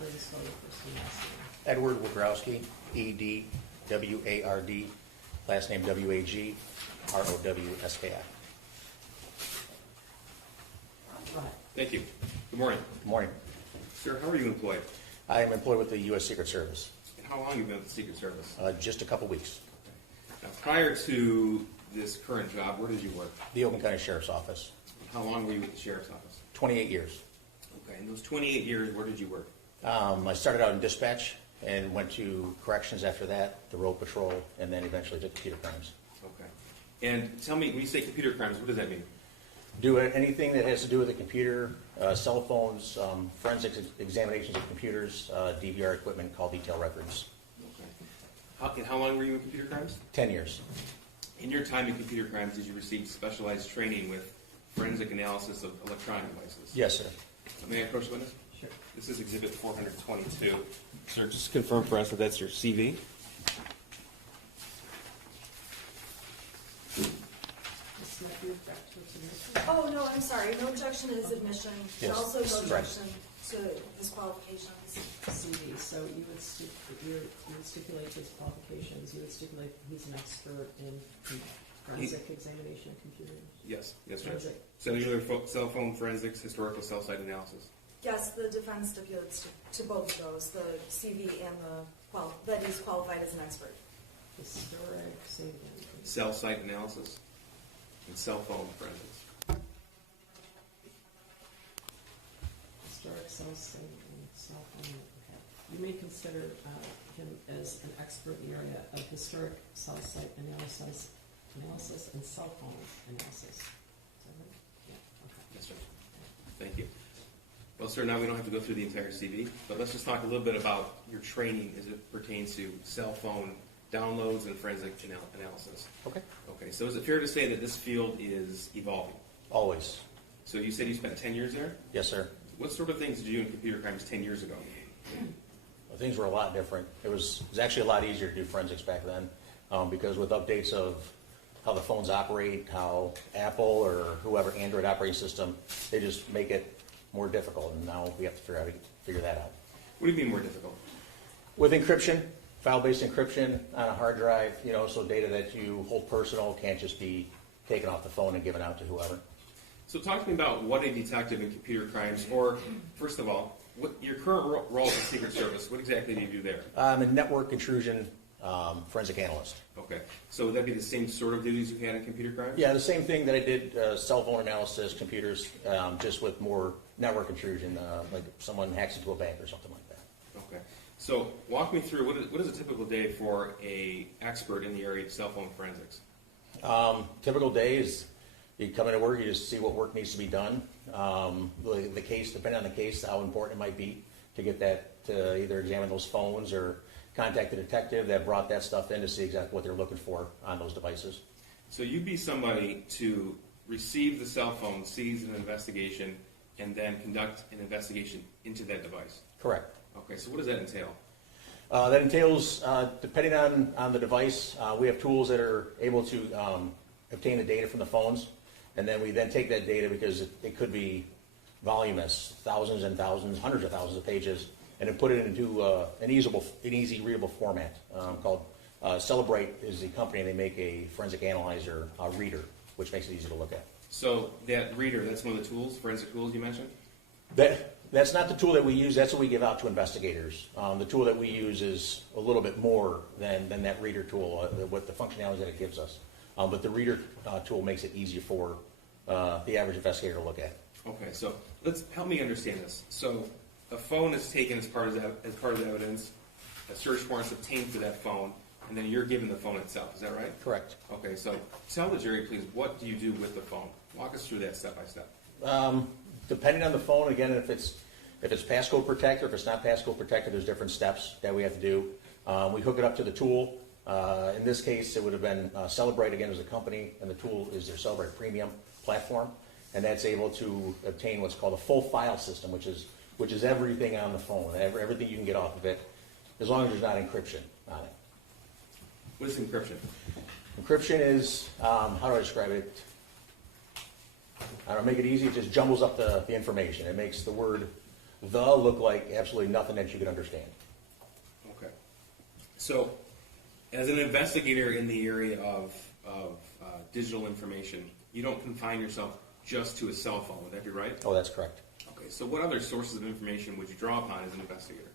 please spell your first and last name. Edward Wogrowski, E-D-W-A-R-D, last name W-A-G-R-O-W-S-K-I. Go ahead. Thank you. Good morning. Good morning. Sir, how are you employed? I am employed with the U.S. Secret Service. And how long have you been with the Secret Service? Just a couple weeks. Now, prior to this current job, where did you work? The Oakland County Sheriff's Office. How long were you with the Sheriff's Office? 28 years. Okay, in those 28 years, where did you work? I started out in dispatch and went to corrections after that, the road patrol, and then eventually to computer crimes. Okay. And tell me, when you say computer crimes, what does that mean? Do anything that has to do with the computer, cell phones, forensic examinations of computers, DVR equipment, call detail records. Okay. And how long were you in computer crimes? 10 years. In your time in computer crimes, did you receive specialized training with forensic analysis of electronic devices? Yes, sir. May I approach the witness? Sure. This is Exhibit 422. Sir, just confirm for us that that's your CV. Ms. Smith, you object to submission? Oh, no, I'm sorry. No objection to his admission, and Yes. also no Right. objection to his qualifications. CV, so you would stipulate his qualifications, you would stipulate he's an expert in forensic examination of computers. Yes, yes, Judge. Forensic. Cellular cell phone forensics, historical cell site analysis. Yes, the defense stipulates to both of those, the CV and that he's qualified as an expert. Historic, say again. Cell site analysis, and cell phone forensics. Historic cell site and cell phone. You may consider him as an expert in the area of historic cell site analysis and cell phone analysis. Is that right? Yeah, okay. Yes, sir. Thank you. Well, sir, now we don't have to go through the entire CV, but let's just talk a little bit about your training as it pertains to cell phone downloads and forensic analysis. Okay. Okay, so is it fair to say that this field is evolving? Always. So you said you spent 10 years there? Yes, sir. What sort of things did you do in computer crimes 10 years ago? Well, things were a lot different. It was actually a lot easier to do forensics back then because with updates of how the phones operate, how Apple or whoever Android operating system, they just make it more difficult, and now we have to figure that out. What do you mean more difficult? With encryption, file-based encryption on a hard drive, so data that you hold personal can't just be taken off the phone and given out to whoever. So talk to me about what a detective in computer crimes, or first of all, what your current role as a Secret Service, what exactly do you do there? I'm a network intrusion forensic analyst. Okay, so would that be the same sort of duties you had in computer crimes? Yeah, the same thing that I did, cell phone analysis, computers, just with more network intrusion, like someone hacks into a bank or something like that. Okay, so walk me through, what is a typical day for a expert in the area of cell phone forensics? Typical day is you come into work, you just see what work needs to be done. The case, depending on the case, how important it might be to get that, to either examine those phones or contact the detective that brought that stuff in to see exactly what they're looking for on those devices. So you'd be somebody to receive the cell phone, seize an investigation, and then conduct an investigation into that device? Correct. Okay, so what does that entail? That entails, depending on the device, we have tools that are able to obtain the data from the phones, and then we then take that data because it could be voluminous, thousands and thousands, hundreds of thousands of pages, and then put it into an easy readable format called Celebrate is the company, and they make a forensic analyzer reader, which makes it easy to look at. So that reader, that's one of the tools, forensic tools you mentioned? That's not the tool that we use. That's what we give out to investigators. The tool that we use is a little bit more than that reader tool, what the functionality that it gives us. But the reader tool makes it easier for the average investigator to look at. Okay, so help me understand this. So a phone is taken as part of the evidence, a search warrant's obtained for that phone, and then you're given the phone itself. Is that right? Correct. Okay, so tell the jury, please, what do you do with the phone? Walk us through that step by step. Depending on the phone, again, if it's passcode protected, or if it's not passcode protected, there's different steps that we have to do. We hook it up to the tool. In this case, it would have been Celebrate, again, as a company, and the tool is their Celebrate Premium platform, and that's able to obtain what's called a full file system, which is everything on the phone, everything you can get off of it, as long as there's not encryption on it. What is encryption? Encryption is, how do I describe it? I don't make it easy. It just jumbles up the information. It makes the word The look like absolutely nothing that you could understand. Okay. So, as an investigator in the area of digital information, you don't confine yourself just to a cell phone. Would that be right? Oh, that's correct. Okay. So, what other sources of information would you draw upon as an investigator?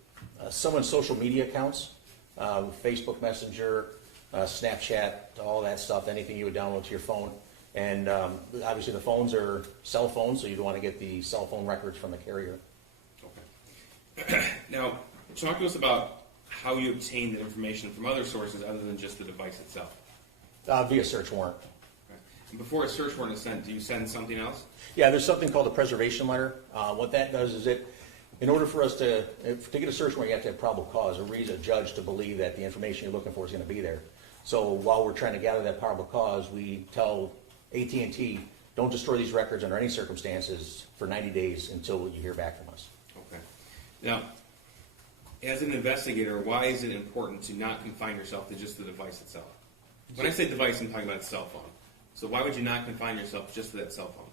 Someone's social media accounts, Facebook Messenger, Snapchat, all that stuff, anything you would download to your phone. And obviously the phones are cell phones, so you'd want to get the cell phone records from the carrier. Okay. Now, talk to us about how you obtain the information from other sources other than just the device itself. Via search warrant. Okay. And before a search warrant is sent, do you send something else? Yeah, there's something called a preservation letter. What that does is in order for us to get a search warrant, you have to have probable cause, a judge to believe that the information you're looking for is going to be there. So while we're trying to gather that probable cause, we tell AT&T, don't destroy these records under any circumstances for 90 days until you hear back from us. Okay. Now, as an investigator, why is it important to not confine yourself to just the device itself? When I say device, I'm talking about a cell phone. So why would you not confine yourself just to that cell phone?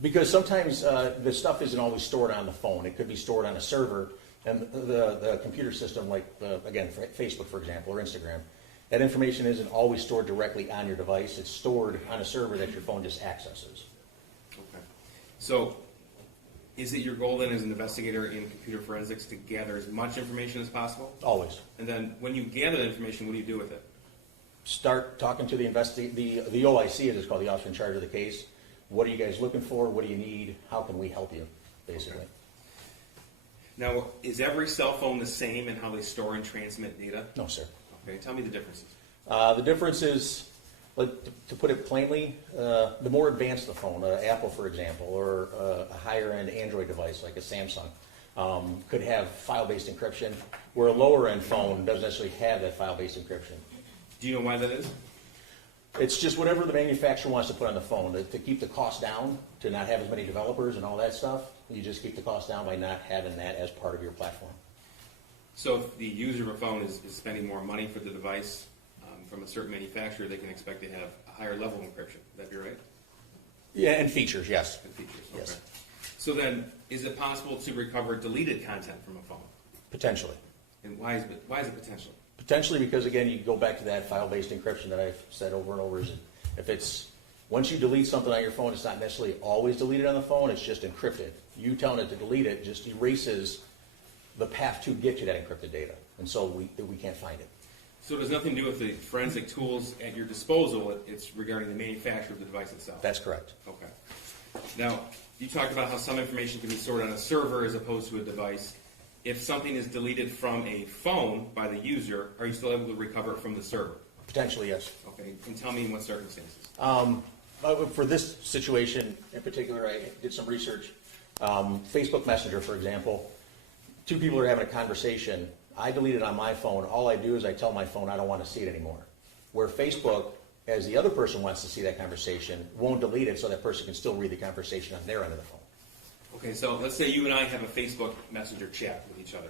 Because sometimes the stuff isn't always stored on the phone. It could be stored on a server, and the computer system, like, again, Facebook, for example, or Instagram, that information isn't always stored directly on your device. It's stored on a server that your phone just accesses. Okay. So, is it your goal then as an investigator in computer forensics to gather as much information as possible? Always. And then when you gather the information, what do you do with it? Start talking to the OIC, as it's called, the officer in charge of the case. What are you guys looking for? What do you need? How can we help you, basically? Okay. Now, is every cell phone the same in how they store and transmit data? No, sir. Okay, tell me the differences. The difference is, to put it plainly, the more advanced the phone, Apple, for example, or a higher-end Android device like a Samsung, could have file-based encryption, where a lower-end phone doesn't necessarily have that file-based encryption. Do you know why that is? It's just whatever the manufacturer wants to put on the phone. To keep the cost down, to not have as many developers and all that stuff, you just keep the cost down by not having that as part of your platform. So if the user of a phone is spending more money for the device from a certain manufacturer, they can expect to have a higher level of encryption. Would that be right? Yeah, and features, yes. And features, okay. Yes. So then, is it possible to recover deleted content from a phone? Potentially. And why is it potential? Potentially because, again, you go back to that file-based encryption that I've said over and over. Once you delete something on your phone, it's not necessarily always deleted on the phone, it's just encrypted. You telling it to delete it just erases the path to get to that encrypted data, and so we can't find it. So it has nothing to do with the forensic tools at your disposal, it's regarding the manufacturer of the device itself? That's correct. Okay. Now, you talked about how some information can be stored on a server as opposed to a device. If something is deleted from a phone by the user, are you still able to recover it from the server? Potentially, yes. Okay, and tell me in what circumstances. For this situation in particular, I did some research. Facebook Messenger, for example, two people are having a conversation. I delete it on my phone. All I do is I tell my phone I don't want to see it anymore. Where Facebook, as the other person wants to see that conversation, won't delete it so that person can still read the conversation on their end of the phone. Okay, so let's say you and I have a Facebook Messenger chat with each other,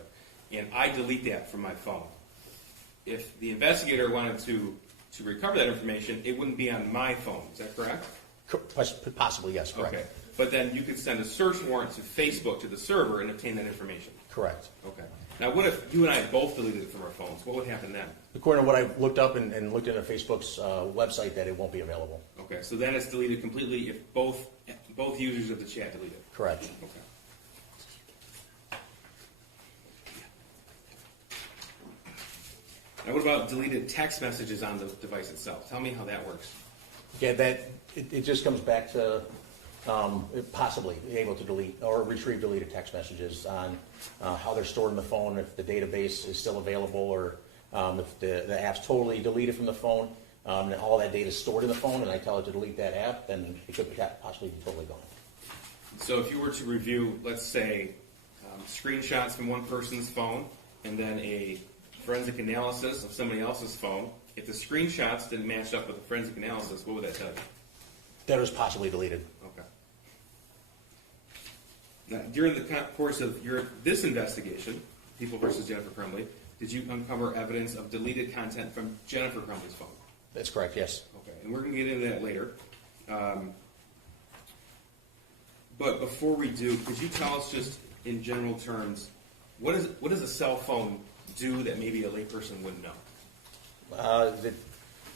and I delete that from my phone. If the investigator wanted to recover that information, it wouldn't be on my phone. Is that correct? Possibly, yes, correct. Okay, but then you could send a search warrant to Facebook, to the server, and obtain that information. Correct. Okay. Now, what if you and I both deleted it from our phones? What would happen then? According to what I looked up and looked into Facebook's website, that it won't be available. Okay, so then it's deleted completely if both users of the chat delete it. Correct. Okay. Now, what about deleted text messages on the device itself? Tell me how that works. Yeah, it just comes back to possibly being able to delete or retrieve deleted text messages on how they're stored in the phone, if the database is still available, or if the app's totally deleted from the phone, and all that data is stored in the phone, and I tell it to delete that app, then it could possibly be totally gone. So if you were to review, let's say, screenshots from one person's phone and then a forensic analysis of somebody else's phone, if the screenshots didn't match up with the forensic analysis, what would that tell you? That was possibly deleted. Okay. Now, during the course of this investigation, People versus Jennifer Crumley, did you uncover evidence of deleted content from Jennifer Crumley's phone? That's correct, yes. Okay, and we're going to get into that later. But before we do, could you tell us just in general terms, what does a cell phone do that maybe a layperson wouldn't know?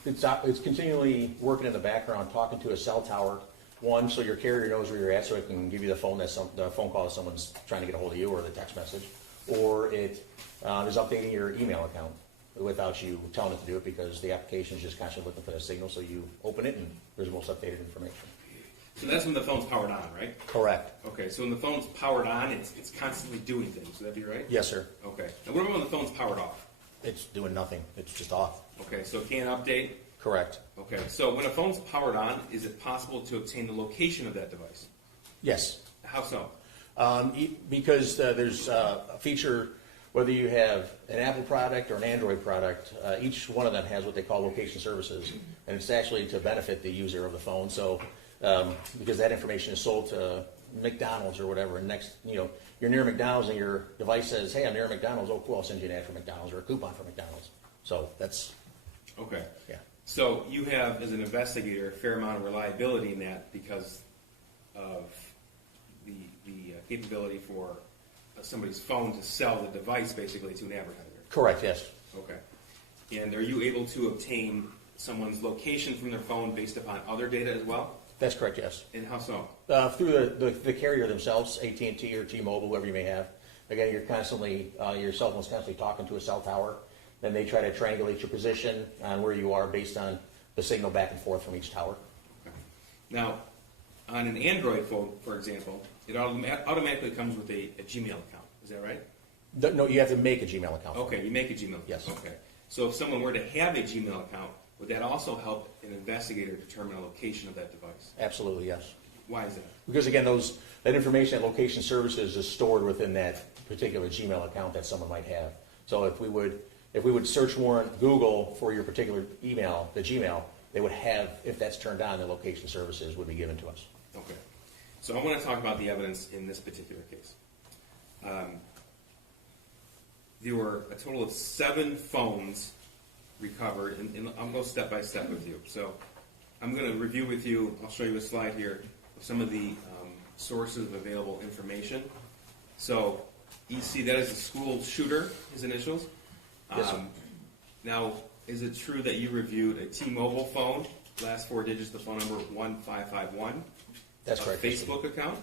It's continually working in the background, talking to a cell tower. One, so your carrier knows where you're at, so it can give you the phone call if someone's trying to get a hold of you, or the text message. Or it is updating your email account without you telling it to do it, because the application is just constantly looking for the signal. So you open it and there's the most updated information. So that's when the phone's powered on, right? Correct. Okay, so when the phone's powered on, it's constantly doing things. Would that be right? Yes, sir. Okay. And what about when the phone's powered off? It's doing nothing. It's just off. Okay, so it can't update? Correct. Okay, so when a phone's powered on, is it possible to obtain the location of that device? Yes. How so? Because there's a feature, whether you have an Apple product or an Android product, each one of them has what they call location services, and it's actually to benefit the user of the phone. So, because that information is sold to McDonald's or whatever, and next, you're near McDonald's and your device says, "Hey, I'm near McDonald's." Oh, cool! I'll send you an ad for McDonald's or a coupon for McDonald's. So that's Okay. yeah. So you have, as an investigator, a fair amount of reliability in that because of the capability for somebody's phone to sell the device basically to an advertiser. Correct. Yes. Okay. And are you able to obtain someone's location from their phone based upon other data as well? That's correct. Yes. And how so? Through the carrier themselves, AT&T or T-Mobile, whoever you may have. Again, your cell phone's constantly talking to a cell tower. Then they try to triangulate your position on where you are based on the signal back and forth from each tower. Okay. Now, on an Android phone, for example, it automatically comes with a Gmail account. Is that right? No, you have to make a Gmail account. Okay, you make a Gmail account. Yes. Okay. So if someone were to have a Gmail account, would that also help an investigator determine a location of that device? Absolutely, yes. Why is that? Because again, that information, that location services is stored within that particular Gmail account that someone might have. So if we would search warrant Google for your particular email, the Gmail, they would have, if that's turned on, the location services would be given to us. Okay. So I want to talk about the evidence in this particular case. There were a total of 7 phones recovered, and I'll go step by step with you. So I'm going to review with you, I'll show you a slide here, of some of the sources of available information. So you see that is a school shooter, his initials. Yes, sir. Now, is it true that you reviewed a T-Mobile phone, last 4 digits, the phone number 1551? That's correct. A Facebook account?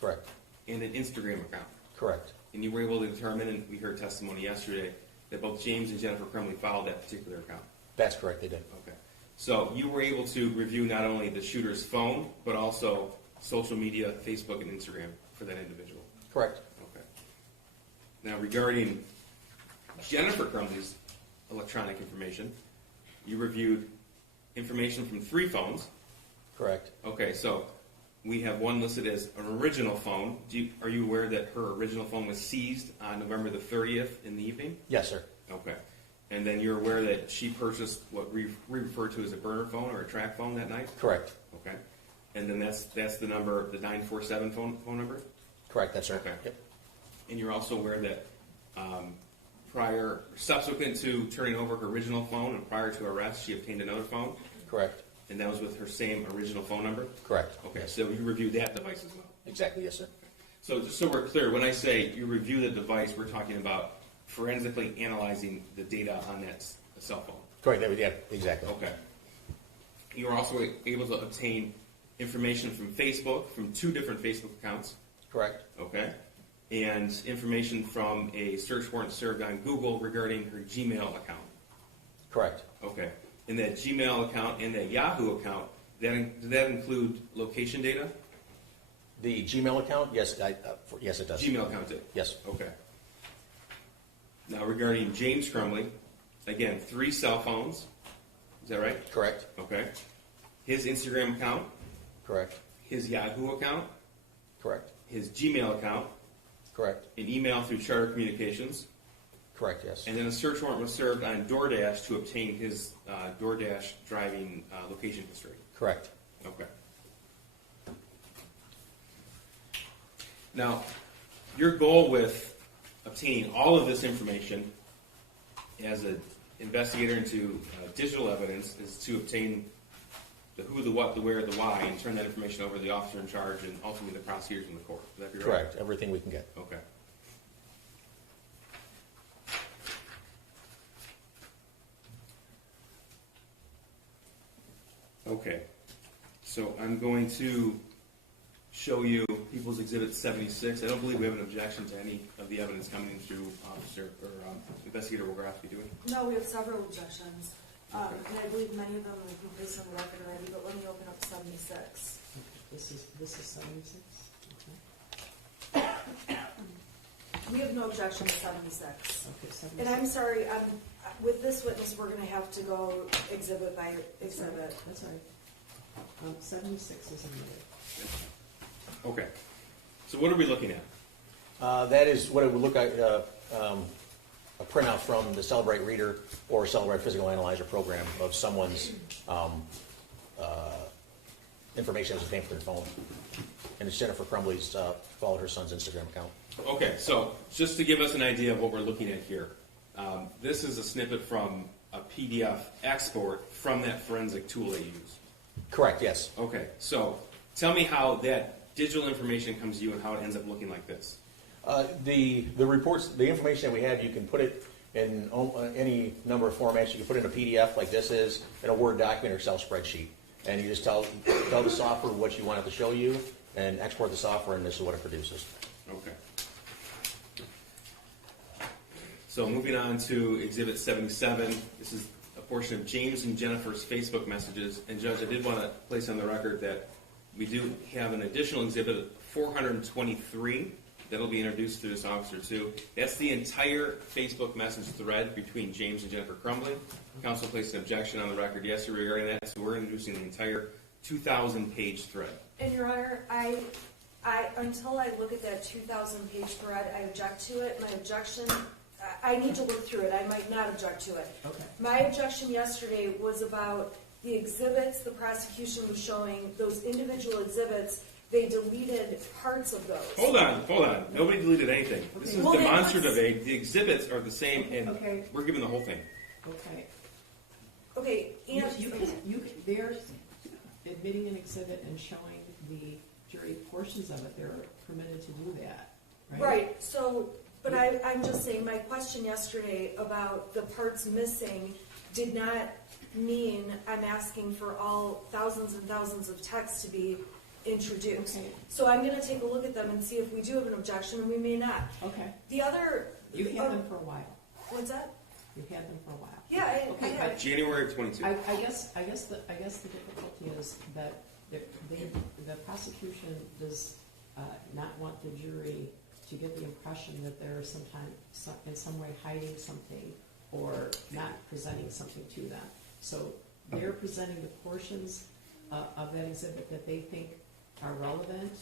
Correct. And an Instagram account? Correct. And you were able to determine, and we heard testimony yesterday, that both James and Jennifer Crumley followed that particular account? That's correct, they did. Okay. So you were able to review not only the shooter's phone, but also social media, Facebook and Instagram for that individual? Correct. Okay. Now regarding Jennifer Crumley's electronic information, you reviewed information from 3 phones. Correct. Okay, so we have one listed as an original phone. Are you aware that her original phone was seized on November the 30th in the evening? Yes, sir. Okay. And then you're aware that she purchased what we refer to as a burner phone or a track phone that night? Correct. Okay. And then that's the number, the 947 phone number? Correct, that's right. Okay. Yep. And you're also aware that subsequent to turning over her original phone and prior to arrest, she obtained another phone? Correct. And that was with her same original phone number? Correct. Okay, so you reviewed that device as well? Exactly, yes, sir. So just so we're clear, when I say you review the device, we're talking about forensically analyzing the data on that cell phone? Correct, yeah, exactly. Okay. You were also able to obtain information from Facebook, from 2 different Facebook accounts? Correct. Okay. And information from a search warrant served on Google regarding her Gmail account? Correct. Okay. And that Gmail account and that Yahoo account, did that include location data? The Gmail account, yes, yes, it does. Gmail account did? Yes. Okay. Now regarding James Crumley, again, 3 cell phones. Is that right? Correct. Okay. His Instagram account, Correct. his Yahoo account, Correct. his Gmail account, Correct. an email through Charter Communications, Correct, yes. and then a search warrant was served on DoorDash to obtain his DoorDash driving location history. Correct. Okay. Now, your goal with obtaining all of this information as an investigator into digital evidence is to obtain the who, the what, the where, the why, and turn that information over to the officer in charge and ultimately the prosecutors in the court. Would that be right? Correct, everything we can get. Okay. Okay, so I'm going to show you People's Exhibit 76. I don't believe we have an objection to any of the evidence coming through Officer or Investigator Wilgrafsky, do we? No, we have several objections, and I believe many of them have been placed on the record already, but let me open up 76. This is 76? Okay. We have no objection to 76. Okay, 76. And I'm sorry, with this witness, we're gonna have to go exhibit by exhibit. That's all right. 76 is admitted. Okay. So what are we looking at? That is what it would look like, a printout from the Celebrate Reader or Celebrate Physical Analyzer program of someone's information as obtained from their phone. And it's Jennifer Crumbly's followed her son's Instagram account. Okay, so just to give us an idea of what we're looking at here, this is a snippet from a PDF export from that forensic tool they use. Correct, yes. Okay, so tell me how that digital information comes to you and how it ends up looking like this. The reports, the information that we have, you can put it in any number of formats. You can put it in a PDF like this is, in a Word document or Excel spreadsheet. And you just tell the software what you want it to show you and export the software, and this is what it produces. Okay. So moving on to Exhibit 77, this is a portion of James and Jennifer's Facebook messages. And Judge, I did want to place on the record that we do have an additional exhibit, 423, that'll be introduced to this officer too. That's the entire Facebook message thread between James and Jennifer Crumbly. Counsel placed an objection on the record yesterday regarding that, so we're introducing the entire 2,000-page thread. And Your Honor, I until I look at that 2,000-page thread, I object to it. My objection, I need to look through it. I might not object to it. Okay. My objection yesterday was about the exhibits the prosecution was showing, those individual exhibits. They deleted parts of those. Hold on. Nobody deleted anything. Okay. This is Well, demonstrative aid. The exhibits are the same, and Okay. we're giving the whole thing. Okay. Okay, and You can, they're admitting an exhibit and showing the jury portions of it. They're permitted to do that, right? right, so, but I'm just saying, my question yesterday about the parts missing did not mean I'm asking for all thousands and thousands of texts to be introduced. Okay. So I'm gonna take a look at them and see if we do have an objection, and we may not. Okay. The other... You've had them for a while. What's that? You've had them for a while. Yeah, I Okay, have. January of 22. I guess the difficulty is that the prosecution does not want the jury to get the impression that they're in some way hiding something or not presenting something to them. So they're presenting the portions of that exhibit that they think are relevant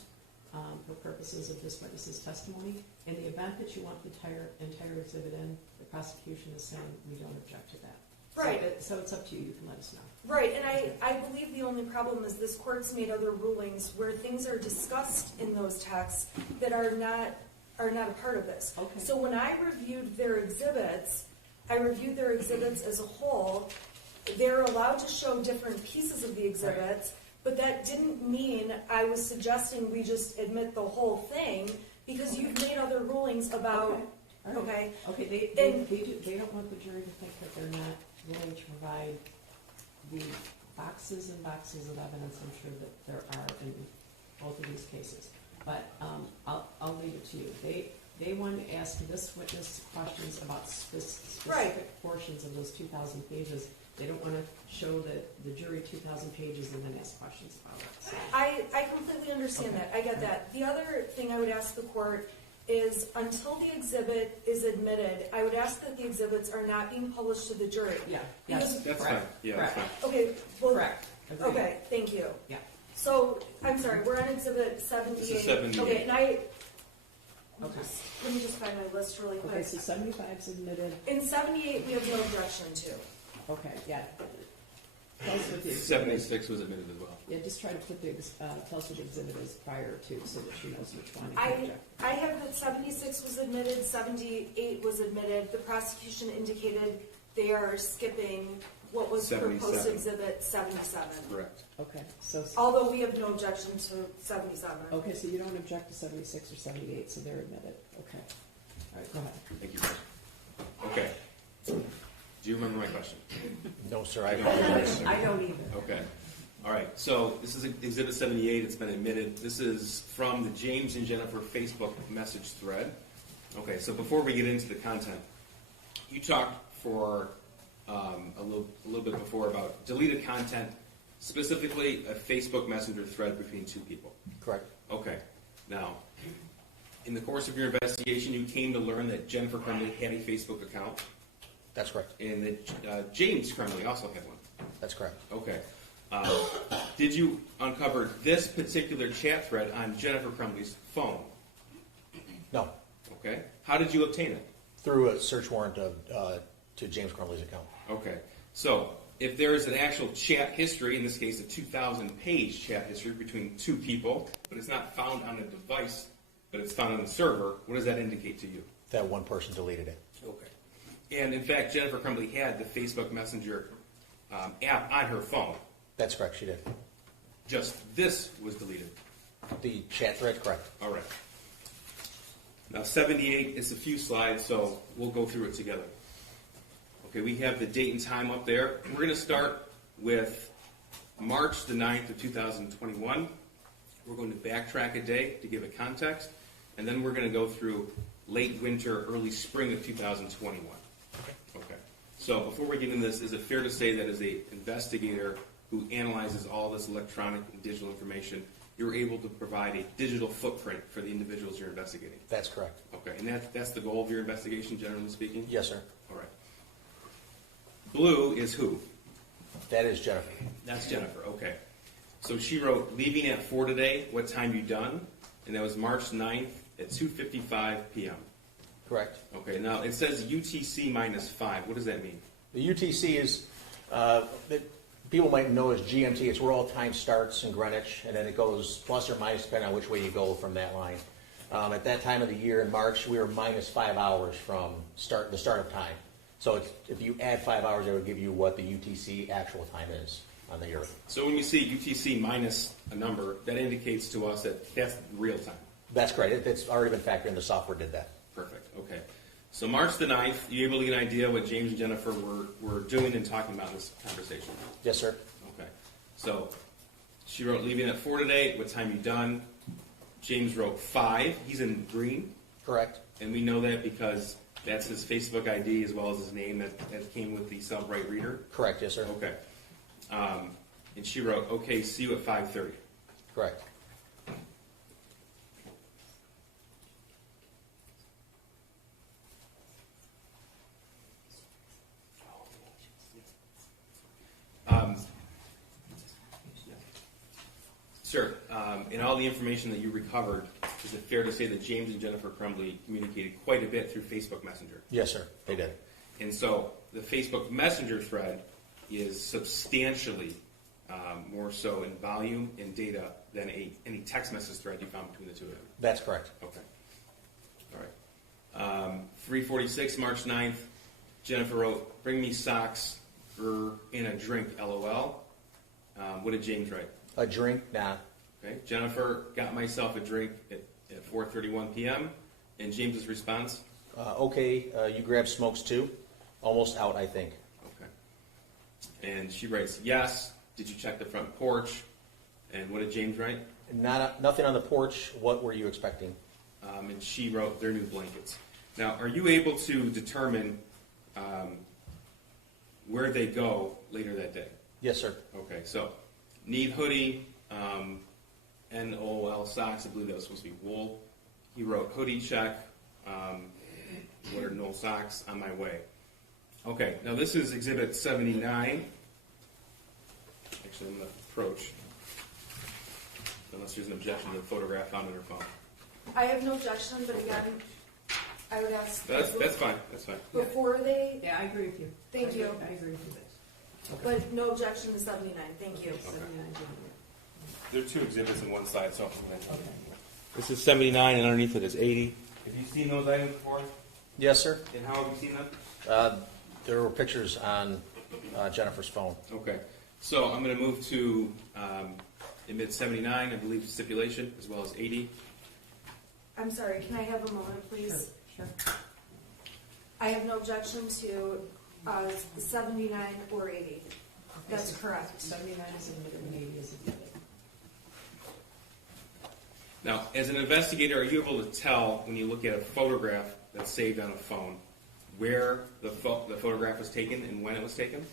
for purposes of this witness's testimony. In the event that you want the entire exhibit in, the prosecution is saying we don't object to that. Right. So it's up to you. You can let us know. Right, and I believe the only problem is this court's made other rulings where things are discussed in those texts that are not a part of this. Okay. So when I reviewed their exhibits as a whole. They're allowed to show different pieces of the exhibits, but that didn't mean I was suggesting we just admit the whole thing, because you've made other rulings about, Okay. Okay, they don't want the jury to think that they're not willing to provide the boxes and boxes of evidence I'm sure that there are in both of these cases. But I'll leave it to you. They want to ask this witness questions about specific portions of those 2,000 pages. They don't want to show the jury 2,000 pages and then ask questions about it. So. I completely understand that. I get that. The other thing I would ask the court is, until the exhibit is admitted, I would ask that the exhibits are not being published to the jury. Yeah. Yes. That's correct. fine. Yeah, correct. that's fine. Okay. Well, Correct. Agreed. Okay. Thank you. Yeah. So I'm sorry. We're on exhibit 78. This is 78. Okay. And Okay. let me just find my list really quick. Okay, so 75 is admitted. In 78, we have no objection to. Okay, yeah. Tell us what the exhibit is. 76 was admitted as well. Yeah, just try to put tell us what the exhibit is prior to, so that she knows which one. I have that 76 was admitted, 78 was admitted. The prosecution indicated they are skipping what was 77. proposed exhibit 77. Correct. Okay, so, Although we have no objection to 77. okay, so you don't object to 76 or 78, so they're admitted, okay. All right, go ahead. Thank you. Okay. Do you remember my question? No, sir, I apologize. I don't either. Okay. All right. So this is Exhibit 78. It's been admitted. This is from the James and Jennifer Facebook message thread. Okay. So before we get into the content, you talked for a little bit before about deleted content, specifically a Facebook Messenger thread between two people. Correct. Okay. Now, in the course of your investigation, you came to learn that Jennifer Crumley had a Facebook account, That's correct. and that James Crumley also had one. That's correct. Okay. Did you uncover this particular chat thread on Jennifer Crumley's phone? No, Okay. How did you obtain it? through a search warrant to James Crumley's account. Okay. So, if there is an actual chat history, in this case a 2,000-page chat history between two people, but it's not found on a device, but it's found on the server, what does that indicate to you? That one person deleted it. Okay. And in fact, Jennifer Crumley had the Facebook Messenger app on her phone. That's correct, she did. Just this was deleted. The chat thread, correct. All right. Now, 78 is a few slides, so we'll go through it together. Okay, we have the date and time up there. We're going to start with March the 9th of 2021. We're going to backtrack a day to give it context, and then we're going to go through late winter, early spring of 2021. Okay. So before we get into this, is it fair to say that as an investigator who analyzes all this electronic and digital information, you're able to provide a digital footprint for the individuals you're investigating? That's correct. Okay, and that's the goal of your investigation, generally speaking? Yes, sir. All right. Blue is who? That is Jennifer. That's Jennifer, okay. So she wrote, leaving at 4 today, what time you done? And that was March 9th at 2:55 p.m. Correct. Okay, now it says UTC minus 5. What does that mean? The UTC is, that people might know as GMT, it's where all time starts in Greenwich, and then it goes plus or minus depending on which way you go from that line. At that time of the year in March, we were minus 5 hours from the start of time. So if you add 5 hours, it would give you what the UTC actual time is on the Earth. So when you see UTC minus a number, that indicates to us that that's real time. That's correct. It's already been factored in. The software did that. Perfect, okay. So March the 9th, you able to get an idea what James and Jennifer were doing and talking about in this conversation? Yes, sir. Okay. So she wrote, leaving at 4 today, what time you done? James wrote 5. He's in green. Correct. And we know that because that's his Facebook ID as well as his name that came with the Cellbrite reader. Correct. Yes, sir. Okay. And she wrote, okay, see you at 5:30. Correct. Sir, in all the information that you recovered, is it fair to say that James and Jennifer Crumley communicated quite a bit through Facebook Messenger? Yes, sir. They did. And so the Facebook Messenger thread is substantially more so in volume and data than any text message thread you found between the two of them. That's correct. Okay. All right. 3:46, March 9th, Jennifer wrote, bring me socks and a drink, LOL. What did James write? A drink? Nah. Okay. Jennifer, got myself a drink at 4:31 p.m. And James's response? Okay, you grab smokes too? Almost out, I think. Okay. And she writes, yes. Did you check the front porch? And what did James write? Nothing on the porch. What were you expecting? And she wrote their new blankets. Now, are you able to determine where they go later that day? Yes, sir. Okay, so need hoodie, NOL socks. I believe that was supposed to be wool. He wrote hoodie check. What are no socks? On my way. Okay, now this is Exhibit 79. Actually, I'm going to approach, unless there's an objection to the photograph found on her phone. I have no objection, but again, I would ask. That's fine. That's fine. Before they, Yeah, I agree with you. Thank you. I agree with you. but no objection to 79. Thank you. Okay, 79, There are two exhibits in one side, so okay. this is 79, and underneath it is 80. Have you seen those items before? Yes, sir. And how have you seen them? There were pictures on Jennifer's phone. Okay, so I'm going to move to admit 79, I believe stipulation, as well as 80. I'm sorry, can I have a moment, please? Sure. I have no objection to 79 or 80. That's so correct. 79 is admitted and 80 is admitted. Now, as an investigator, are you able to tell when you look at a photograph that's saved on a phone where the photograph was taken and when it was taken?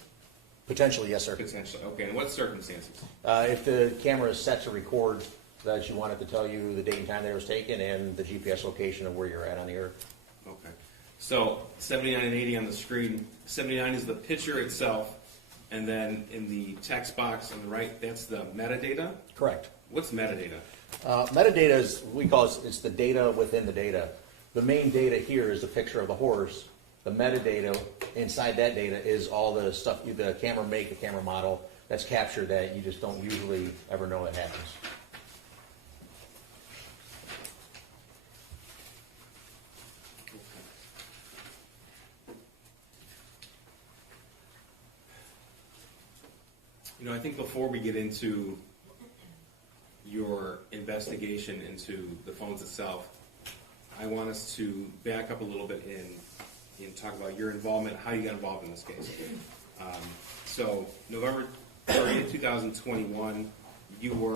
Potentially, yes, sir. Potentially. Okay, and what circumstances? If the camera is set to record, that you want it to tell you the date and time that it was taken and the GPS location of where you're at on the earth. Okay. So 79 and 80 on the screen. 79 is the picture itself, and then in the text box on the right, that's the metadata. Correct. What's metadata? Metadata is, we call it, it's the data within the data. The main data here is the picture of the horse. The metadata inside that data is all the stuff, the camera make, the camera model that's captured that you just don't usually ever know that happens. You know, I think before we get into your investigation into the phones itself, I want us to back up a little bit and talk about your involvement, how you got involved in this case. So November 30th, 2021, you were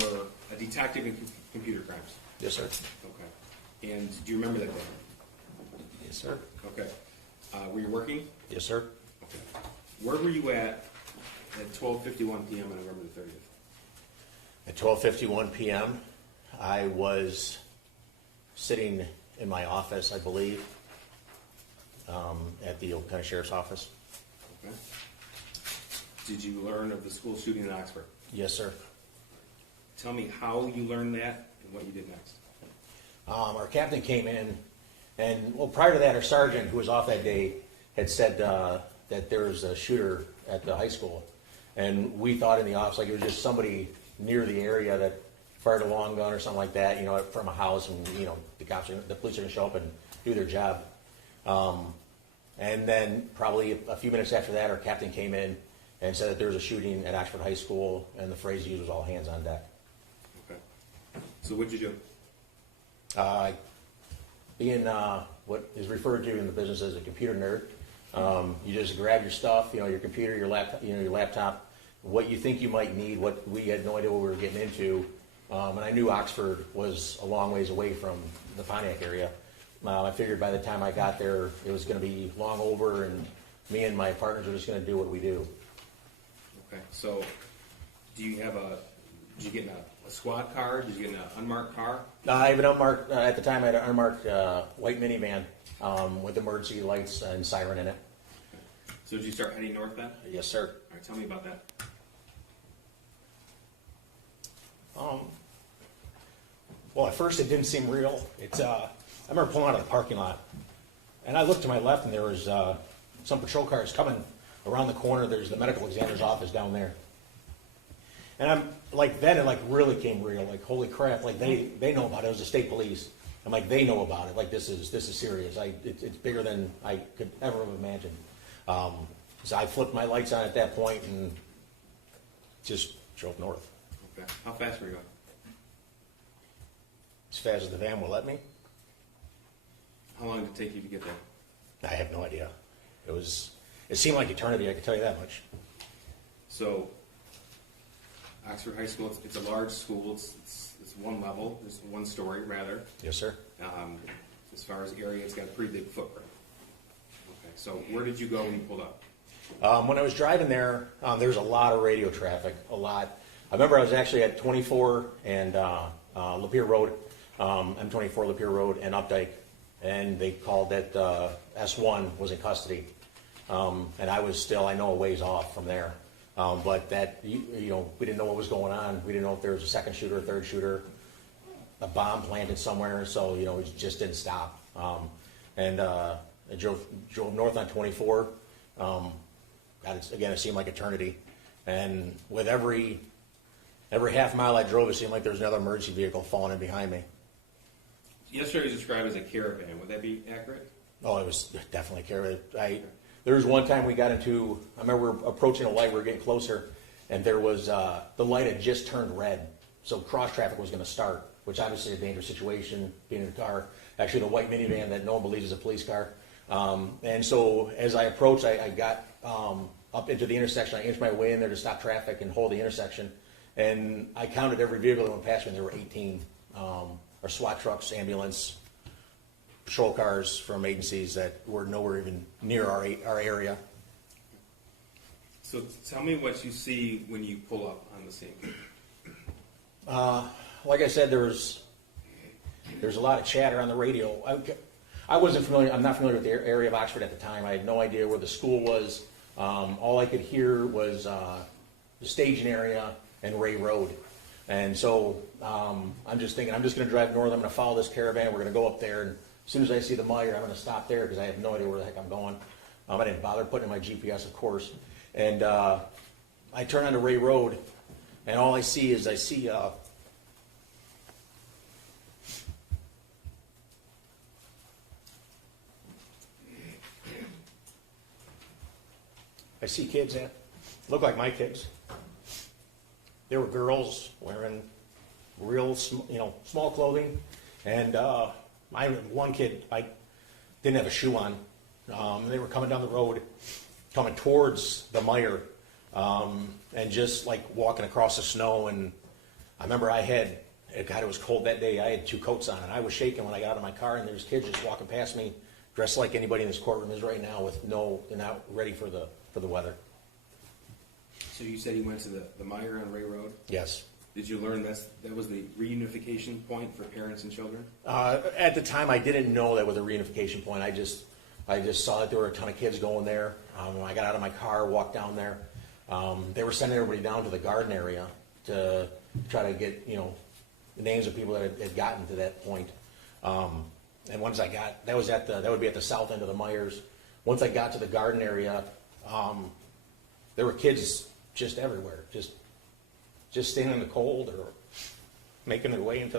a detective in computer crimes. Yes, sir. Okay. And do you remember that day? Yes, sir. Okay. Were you working? Yes, sir. Okay. Where were you at 12:51 p.m. on November the 30th? At 12:51 p.m., I was sitting in my office, I believe, at the Old County Sheriff's Office. Okay. Did you learn of the school shooting in Oxford? Yes, sir. Tell me how you learned that and what you did next. Our captain came in, and well, prior to that, our sergeant, who was off that day, had said that there was a shooter at the high school, and we thought in the office like it was just somebody near the area that fired a long gun or something like that, you know, from a house, and you know, the police are going to show up and do their job. And then probably a few minutes after that, our captain came in and said that there was a shooting at Oxford High School, and the phrase used was all hands on deck. Okay. So what'd you do? Being what is referred to in the business as a computer nerd, you just grab your stuff, you know, your computer, your laptop, what you think you might need. What we had no idea what we were getting into, and I knew Oxford was a long ways away from the Pontiac area. I figured by the time I got there, it was going to be long over, and me and my partners were just going to do what we do. Okay. So did you get in a squad car? Did you get in an unmarked car? I have an unmarked, at the time I had an unmarked white minivan with emergency lights and siren in it. Okay. So did you start heading north then? Yes, sir. All right, tell me about that. Well, at first it didn't seem real. I remember pulling out of the parking lot, and I looked to my left, and there was some patrol cars coming around the corner. There's the medical examiner's office down there. And I'm like, then it like really came real. Like, holy crap! Like they know about it. It was the state police. I'm like, they know about it. Like this is serious. It's bigger than I could ever have imagined. So I flipped my lights on at that point and just drove north Okay. How fast were you going? as fast as the van will let me. How long did it take you to get there? I have no idea. It seemed like eternity. I can tell you that much. So Oxford High School, it's a large school. It's one level. It's one story, rather. Yes, sir. As far as area, it's got a pretty big footprint. Okay. So where did you go when you pulled up? When I was driving there, there was a lot of radio traffic, a lot. I remember I was actually at 24 and Lapeer Road, M24 Lapeer Road and Updike, and they called that S1 was in custody. And I was still, I know, a ways off from there. But that, you know, we didn't know what was going on. We didn't know if there was a second shooter, a third shooter, a bomb planted somewhere. So, you know, it just didn't stop. And I drove north on 24. God, it seemed like eternity. And with every half mile I drove, it seemed like there was another emergency vehicle falling in behind me. Yesterday was described as a caravan. Would that be accurate? Oh, it was definitely carried. There was one time we got into, I remember we were approaching a light, we were getting closer, and there was, the light had just turned red. So cross traffic was gonna start, which obviously a dangerous situation, being in a car. Actually, the white minivan that no one believes is a police car. And so as I approached, I got up into the intersection. I inched my way in there to stop traffic and hold the intersection. And I counted every vehicle that went past me, and there were 18. Or SWAT trucks, ambulance, patrol cars from agencies that were nowhere even near our area. So tell me what you see when you pull up on the scene. Like I said, there's a lot of chatter on the radio. I wasn't familiar. I'm not familiar with the area of Oxford at the time. I had no idea where the school was. All I could hear was the staging area and Ray Road. And so I'm just thinking, I'm just going to drive north. I'm going to follow this caravan. We're going to go up there, and as soon as I see the mire, I'm going to stop there because I have no idea where the heck I'm going. I didn't bother putting in my GPS, of course. And I turn onto Ray Road, and all I see is I see kids that look like my kids. There were girls wearing real, small clothing, and one kid, I didn't have a shoe on. They were coming down the road, coming towards the mire, and just like walking across the snow. And I remember God, it was cold that day. I had 2 coats on, and I was shaking when I got out of my car. And there's kids just walking past me, dressed like anybody in this courtroom is right now, they're not ready for the weather. So you said you went to the mire on Ray Road? Yes. Did you learn that was the reunification point for parents and children? At the time, I didn't know that was a reunification point. I just saw that there were a ton of kids going there. When I got out of my car, walked down there. They were sending everybody down to the garden area to try to get, the names of people that had gotten to that point. And once I got, that would be at the south end of the Myers. Once I got to the garden area, there were kids just everywhere, just standing in the cold or making their way into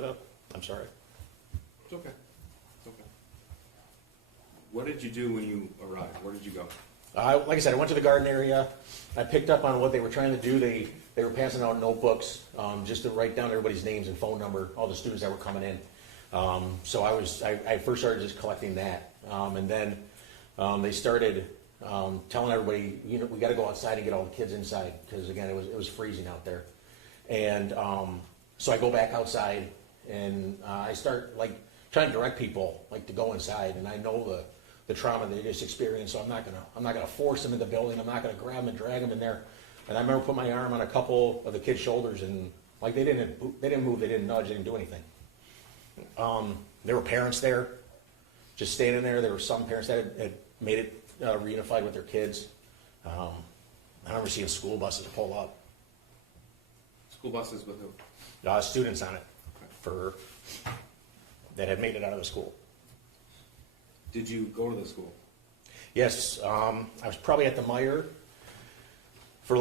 I'm sorry. It's okay. It's okay. What did you do when you arrived? Where did you go? Like I said, I went to the garden area. I picked up on what they were trying to do. They were passing out notebooks just to write down everybody's names and phone number, all the students that were coming in. So I first started just collecting that. And then they started telling everybody, we got to go outside and get all the kids inside because, again, it was freezing out there. And so I go back outside and I start trying to direct people to go inside. And I know the trauma they just experienced, so I'm not gonna force them in the building. I'm not gonna grab them and drag them in there. And I remember putting my arm on a couple of the kids' shoulders, and they didn't move, they didn't nudge, they didn't do anything. There were parents there, just standing there. There were some parents that had made it reunified with their kids. I remember seeing school buses pull up. School buses with who? Students on it that had made it out of the school. Did you go to the school? Yes, I was probably at the Mire for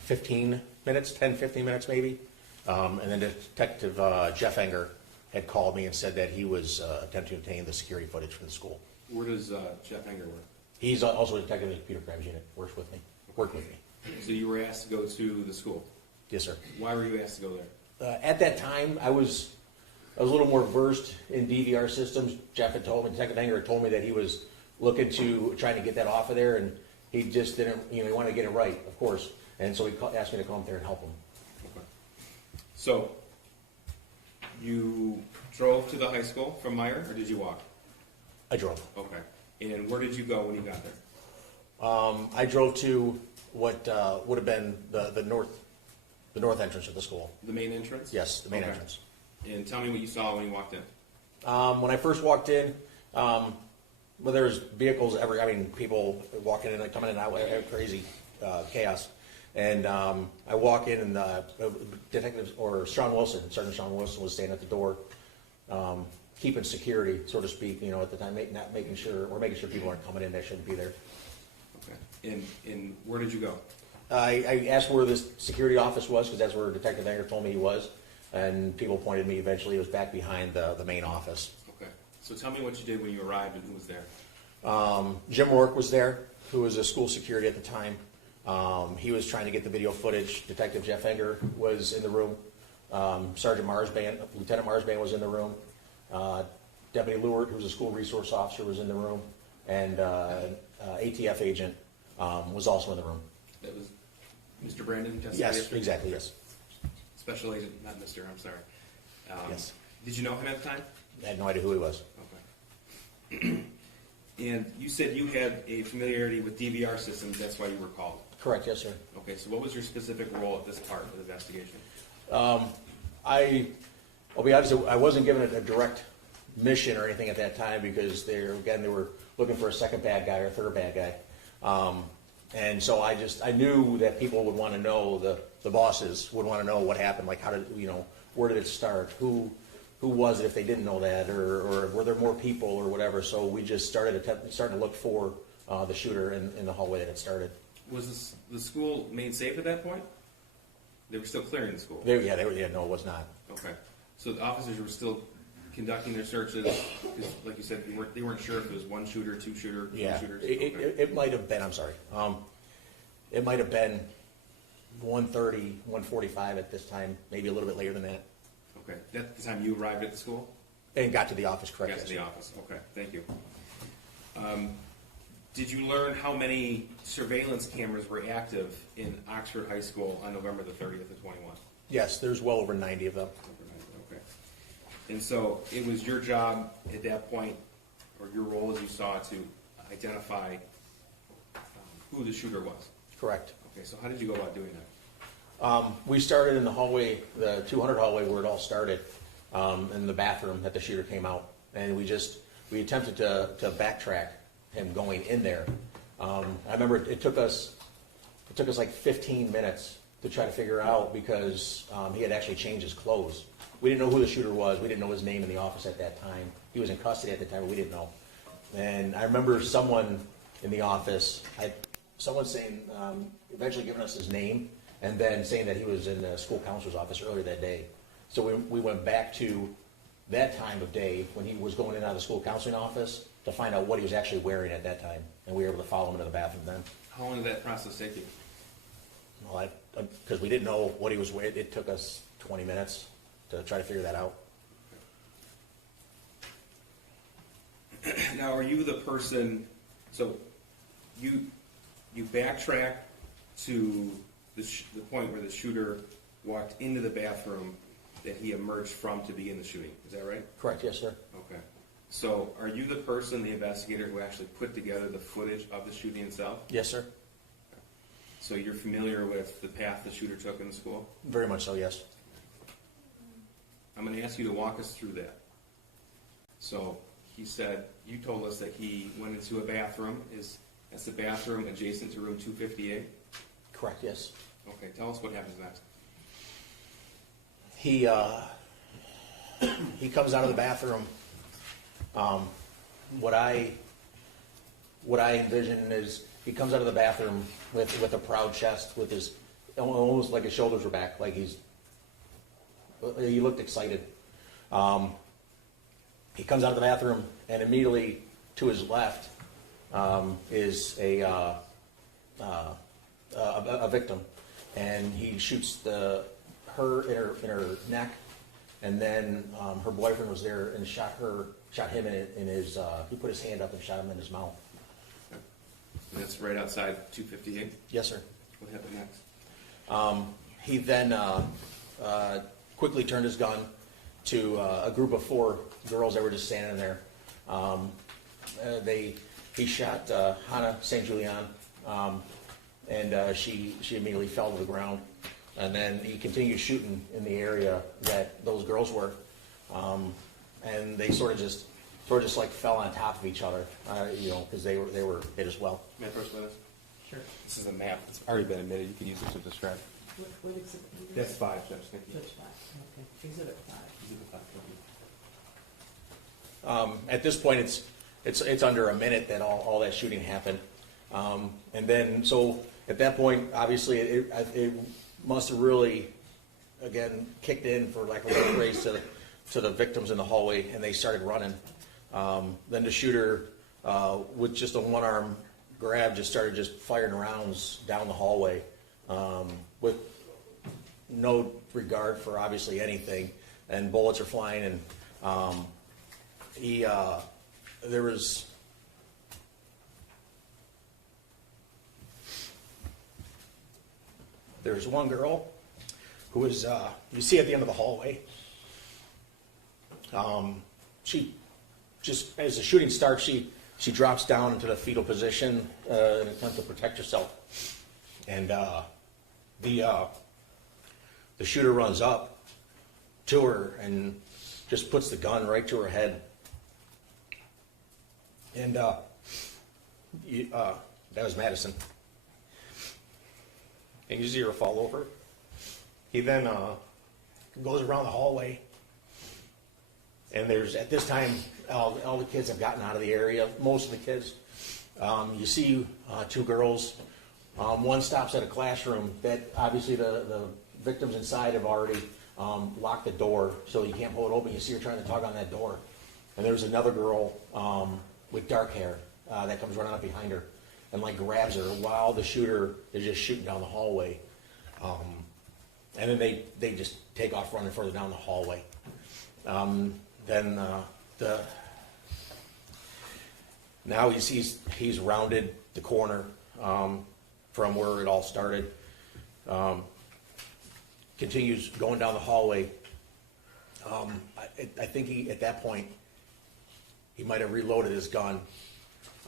15 minutes, 10, 15 minutes maybe. And then Detective Jeff Enger had called me and said that he was attempting to obtain the security footage from the school. Where does Jeff Enger work? He's also a detective in the computer crimes unit, worked with me. So you were asked to go to the school? Yes, sir. Why were you asked to go there? At that time, I was a little more versed in DVR systems. Jeff had told me, Detective Enger had told me that he was looking to trying to get that off of there, and he just didn't, he wanted to get it right, of course. And so he asked me to come up there and help him. Okay. So you drove to the high school from Meyer, or did you walk? I drove. Okay. And where did you go when you got there? I drove to what would have been the north entrance of the school. The main entrance? Yes, the main Okay. entrance. And tell me what you saw when you walked in. When I first walked in, there's vehicles people walking in and coming in and out, crazy chaos. And I walk in, and Detective Sergeant Sean Wilson was standing at the door, keeping security, so to speak. At the time, making sure people aren't coming in that shouldn't be there. Okay. And where did you go? I asked where the security office was because that's where Detective Enger told me he was, and people pointed me. Eventually, it was back behind the main office. Okay. So tell me what you did when you arrived and who was there. Jim Rourke was there. who was a school security at the time. He was trying to get the video footage. Detective Jeff Enger was in the room. Sergeant Marsban, Lieutenant Marsban was in the room. Deputy Lewert, who was a school resource officer, was in the room. And ATF agent was also in the room. That was Mr. Brandon? Testified Yes, yesterday? exactly, yes. Special agent, not Mr., I'm sorry. Yes. Did you know him at the time? I had no idea who he was. Okay. And you said you had a familiarity with DVR systems, that's why you were called. Correct, yes, sir. Okay, so what was your specific role at this part of the investigation? I'll be honest, I wasn't given a direct mission or anything at that time because they were looking for a second bad guy or a third bad guy. And so I knew that people would want to know, the bosses would want to know what happened, like how did, where did it start? Who was it if they didn't know that, or were there more people or whatever? So we just starting to look for the shooter in the hallway that it started. Was the school made safe at that point? They were still clearing the school? No, it was not. Okay. So the officers were still conducting their searches, because like you said, they weren't sure if it was one shooter, two shooter, three Yeah, shooters? it might have been, I'm sorry. It might have been 1:30, 1:45 at this time, maybe a little bit later than that. Okay. That's the time you arrived at the school? And got to the office, correct? Got to yes. the office. Okay, thank you. Did you learn how many surveillance cameras were active in Oxford High School on November the 30th of 21? Yes, there's well over 90 of them. Okay. And so it was your job at that point, or your role as you saw, to identify who the shooter was? Correct. Okay, so how did you go about doing that? We started in the hallway, the 200 hallway where it all started, in the bathroom that the shooter came out. And we attempted to backtrack him going in there. I remember it took us like 15 minutes to try to figure out because he had actually changed his clothes. We didn't know who the shooter was. We didn't know his name in the office at that time. He was in custody at the time, but we didn't know. And I remember someone in the office, someone saying, eventually giving us his name, and then saying that he was in the school counselor's office earlier that day. So we went back to that time of day when he was going in and out of the school counseling office to find out what he was actually wearing at that time. And we were able to follow him into the bathroom then. How long did that process take you? Well, because we didn't know what he was wearing, it took us 20 minutes to try to figure that out. Now, are you the person, so you backtrack to the point where the shooter walked into the bathroom that he emerged from to begin the shooting, is that right? Correct, yes, sir. Okay. So are you the person, the investigator, who actually put together the footage of the shooting itself? Yes, sir. So you're familiar with the path the shooter took in the school? Very much so, yes. I'm going to ask you to walk us through that. So he said, you told us that he went into a bathroom. That's the bathroom adjacent to room 258? Correct, yes. Okay, tell us what happens next. He comes out of the bathroom. What I envision is he comes out of the bathroom with a proud chest, with his almost like his shoulders were back, like he looked excited. He comes out of the bathroom, and immediately to his left is a victim, and he shoots her in her neck, and then her boyfriend was there and shot him in his. He put his hand up and shot him in his mouth. And that's right outside 258? Yes, sir. What happened next? He then quickly turned his gun to a group of 4 girls that were just standing there. He shot Hannah St. Julian, and she immediately fell to the ground. And then he continued shooting in the area that those girls were, and they sort of just like fell on top of each other, because they were hit as well. May I first witness? Sure. This is a map that's already been admitted. You can use it to describe. What exhibit? That's 5, Judge. Thank you. Judge 5, okay. Exhibit 5. Exhibit 5, thank you. At this point, it's under a minute that all that shooting happened, and then so at that point, obviously, it must have really, again, kicked in, for lack of a phrase, to the victims in the hallway, and they started running. Then the shooter, with just a one arm grabbed, just started just firing rounds down the hallway, with no regard for obviously anything, and bullets are flying, and there was one girl who was, you see at the end of the hallway, she just, as the shooting starts, she drops down into the fetal position in an attempt to protect herself. And the shooter runs up to her and just puts the gun right to her head. And that was Madison. And you see her fall over. He then goes around the hallway. And there's, at this time, all the kids have gotten out of the area, most of the kids. You see two girls. One stops at a classroom that obviously the victims inside have already locked the door, so you can't pull it open. You see her trying to tug on that door. And there's another girl with dark hair that comes running up behind her and like grabs her while the shooter is just shooting down the hallway. And then they just take off running further down the hallway. Now he's rounded the corner from where it all started. Continues going down the hallway. I think at that point he might have reloaded his gun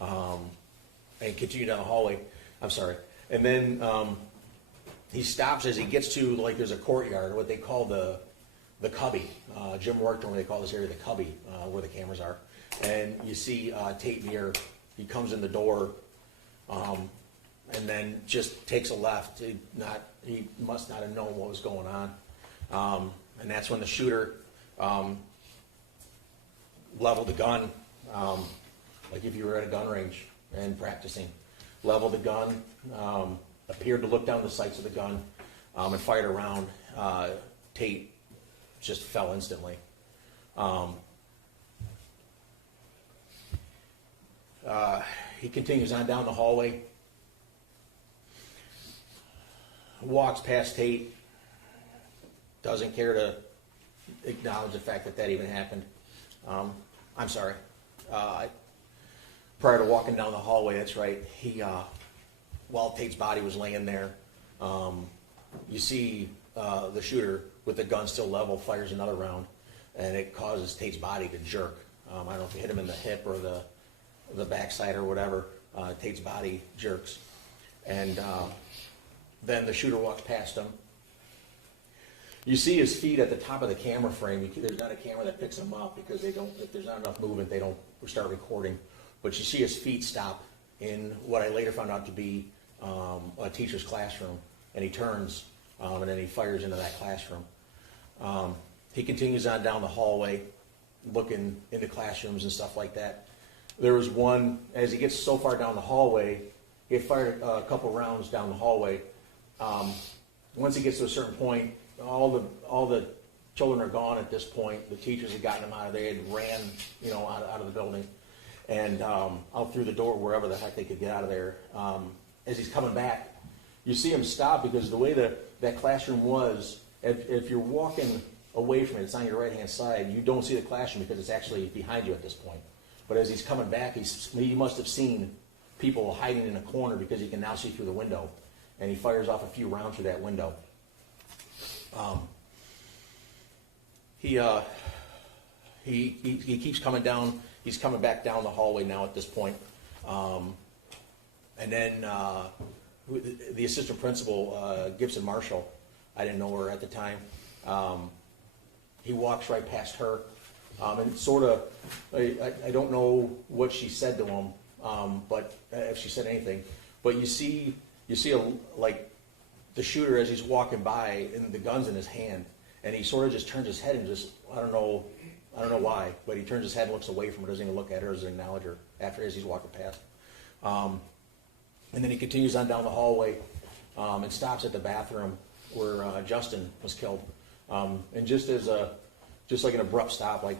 and continued down the hallway. I'm sorry. And then he stops as he gets to, like, there's a courtyard, what they call the cubby. Jim worked on, they call this area the cubby, where the cameras are. And you see Tate Muir, he comes in the door, and then just takes a left. He must not have known what was going on. And that's when the shooter leveled the gun, like if you were at a gun range and practicing. Leveled the gun, appeared to look down the sights of the gun, and fired around. Tate just fell instantly. He continues on down the hallway, walks past Tate, doesn't care to acknowledge the fact that even happened. I'm sorry. Prior to walking down the hallway, that's right, while Tate's body was laying there, you see the shooter with the gun still level fires another round, and it causes Tate's body to jerk. I don't know if it hit him in the hip or the backside or whatever. Tate's body jerks, and then the shooter walks past him. You see his feet at the top of the camera frame. There's not a camera that picks him up because if there's not enough movement, they don't start recording. But you see his feet stop in what I later found out to be a teacher's classroom, and he turns, and then he fires into that classroom. He continues on down the hallway, looking into classrooms and stuff like that. There was one, as he gets so far down the hallway, he had fired a couple rounds down the hallway. Once he gets to a certain point, all the children are gone at this point. The teachers had gotten him out of there, had ran, out of the building, and out through the door, wherever the heck they could get out of there. As he's coming back, you see him stop because the way that classroom was, if you're walking away from it, it's on your right-hand side, you don't see the classroom because it's actually behind you at this point. But as he's coming back, he must have seen people hiding in a corner because he can now see through the window. And he fires off a few rounds through that window. He keeps coming down. He's coming back down the hallway now at this point. And then the assistant principal, Gibson Marshall, I didn't know her at the time. He walks right past her. And sort of, I don't know what she said to him, but if she said anything. But you see the shooter as he's walking by, and the gun's in his hand, and he sort of just turns his head and just, I don't know why, but he turns his head and looks away from her, doesn't even look at her as an acknowledge her as he's walking past. And then he continues on down the hallway and stops at the bathroom where Justin was killed. And just like an abrupt stop, like,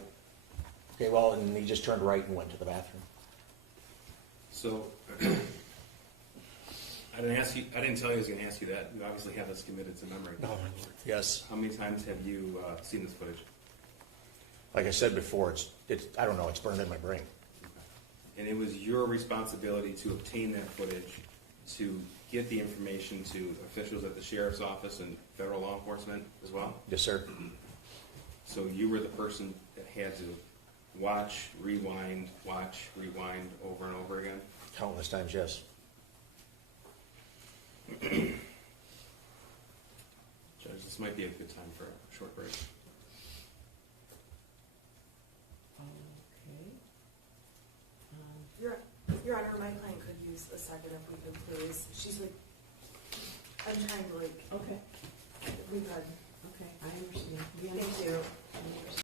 okay, well, and he just turned right and went to the bathroom. So I didn't tell you I was gonna ask you that. You obviously have this committed to memory. Oh, my Lord. Yes. How many times have you seen this footage? Like I said before, I don't know, it's burned in my brain. And it was your responsibility to obtain that footage, to get the information to officials at the sheriff's office and federal law enforcement as well? Yes, sir. So you were the person that had to watch, rewind over and over again? Countless times, yes. Judge, this might be a good time for a short break. Okay. Your Honor, my client could use a second if we could please. She's like, I'm trying to like, Okay, if we could. okay, I understand. We Thank understand. you. I understand.